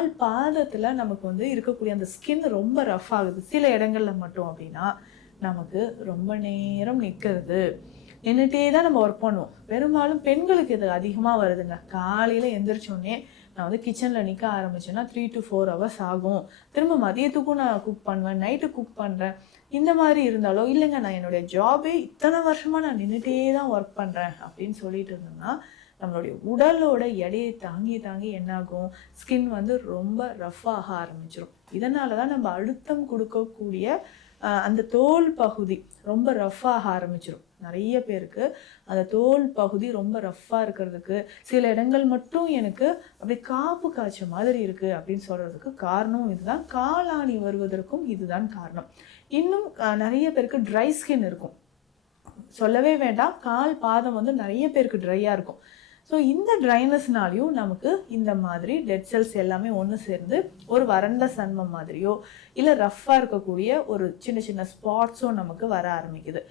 கால் பாதத்தில் நமக்கு வந்து இருக்கக்கூடிய அந்த ஸ்கின் ரொம்ப ரஃப் ஆகுது சில இடங்கள்ல மட்டும் அப்படின்னா, நமக்கு ரொம்ப நேரம் நிற்கிறது, நின்றுட்டே தான் நம்ம ஒர்க் பண்ணுவோம். பெரும்பாலும் பெண்களுக்கு இது அதிகமாக வருதுங்க. காலையில் எந்திரிச்சோடனே நான் வந்து கிச்சனில் நிற்க ஆரம்பிச்சேன்னா 3 to 4 hours ஆகும். திரும்ப மதியத்துக்கும் நான் குக் பண்ணுவேன், நைட்டு குக் பண்ணுறேன். இந்த மாதிரி இருந்தாலோ இல்லைங்க நான் என்னுடைய ஜாபே இத்தனை வருஷமாக நான் நின்றுட்டே தான் ஒர்க் பண்ணுறேன் அப்படின்னு சொல்லிட்டு இருந்தோம்னா, நம்மளுடைய உடலோட எடையை தாங்கி தாங்கி என்னாகும், ஸ்கின் வந்து ரொம்ப ரஃப்பாக ஆரம்பிச்சிடும். இதனால தான் நம்ம அழுத்தம் கொடுக்கக்கூடிய அந்த தோல் பகுதி ரொம்ப ரஃப்பாக ஆரம்பிச்சிடும். நிறைய பேருக்கு அந்த தோல் பகுதி ரொம்ப ரஃப்பாக இருக்கிறதுக்கு, சில இடங்கள் மட்டும் எனக்கு அப்படியே காப்பு காய்ச்ச மாதிரி இருக்குது அப்படின்னு சொல்கிறதுக்கு காரணம் இதுதான். காலாணி வருவதற்கும் இதுதான் காரணம். இன்னும் நிறைய பேருக்கு ட்ரை ஸ்கின் இருக்கும். சொல்லவே வேண்டாம், கால் பாதம் வந்து நிறைய பேருக்கு ட்ரையாக இருக்கும். ஸோ இந்த ட்ரைனஸ்னாலையும் நமக்கு இந்த மாதிரி டெட் செல்ஸ் எல்லாமே ஒன்று சேர்ந்து ஒரு வறண்ட சன்மம் மாதிரியோ இல்லை ரஃப்பாக இருக்கக்கூடிய ஒரு சின்ன சின்ன ஸ்பாட்ஸும் நமக்கு வர ஆரம்பிக்குது.